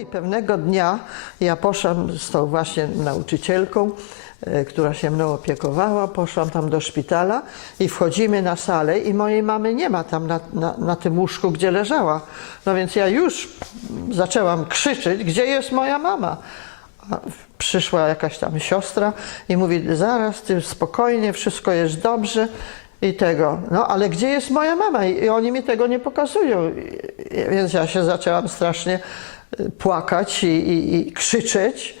I pewnego dnia ja poszłam z tą właśnie nauczycielką, e, która się mną opiekowała, poszłam tam do szpitala i wchodzimy na salę i mojej mamy nie ma tam na, na, na tym łóżku, gdzie leżała. No więc ja już zaczęłam krzyczeć, gdzie jest moja mama? Przyszła jakaś tam siostra i mówi, zaraz, ty spokojnie, wszystko jest dobrze i tego. No ale gdzie jest moja mama? I, i oni mi tego nie pokazują. I, więc ja się zaczęłam strasznie płakać i, i, i krzyczeć.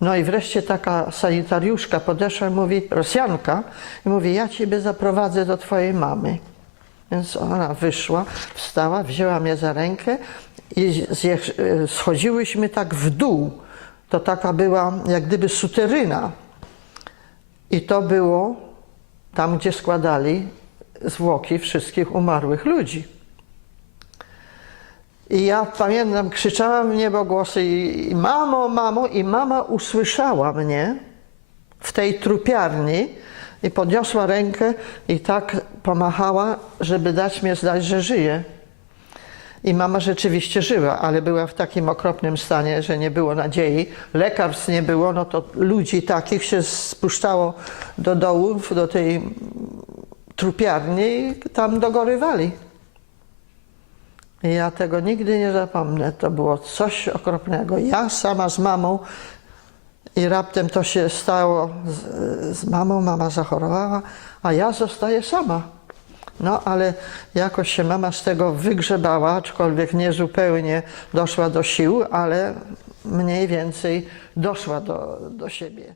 No i wreszcie taka sanitariuszka podeszła i mówi, Rosjanka, i mówi, ja ciebie zaprowadzę do twojej mamy. Więc ona wyszła, wstała, wzięła mnie za rękę i schodziłyśmy tak w dół. To taka była jak gdyby suteryna. I to było tam, gdzie składali zwłoki wszystkich umarłych ludzi. I ja pamiętam, krzyczałam w niebo głosy i, i mamo, mamo, i mama usłyszała mnie w tej trupiarni i podniosła rękę i tak pomachała, żeby dać mnie znać, że żyje. I mama rzeczywiście żyła, ale była w takim okropnym stanie, że nie było nadziei. Lekarstw nie było, no to ludzi takich się spuszczało do dołów, do tej trupiarni i tam dogorywali. Ja tego nigdy nie zapomnę. To było coś okropnego. Ja sama z mamą i raptem to się stało z, z mamą. Mama zachorowała, a ja zostaję sama. No ale jakoś się mama z tego wygrzebała, aczkolwiek nie zupełnie doszła do sił, ale mniej więcej doszła do, do siebie.